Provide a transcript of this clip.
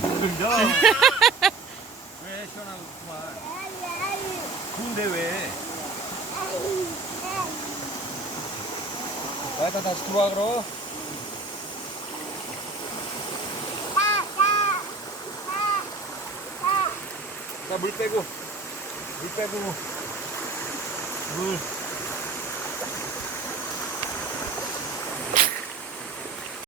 그러죠? 왜 시원하구만. 근데 왜? 나이다 다시 들어와 그럼. 자, 물 빼고. 물.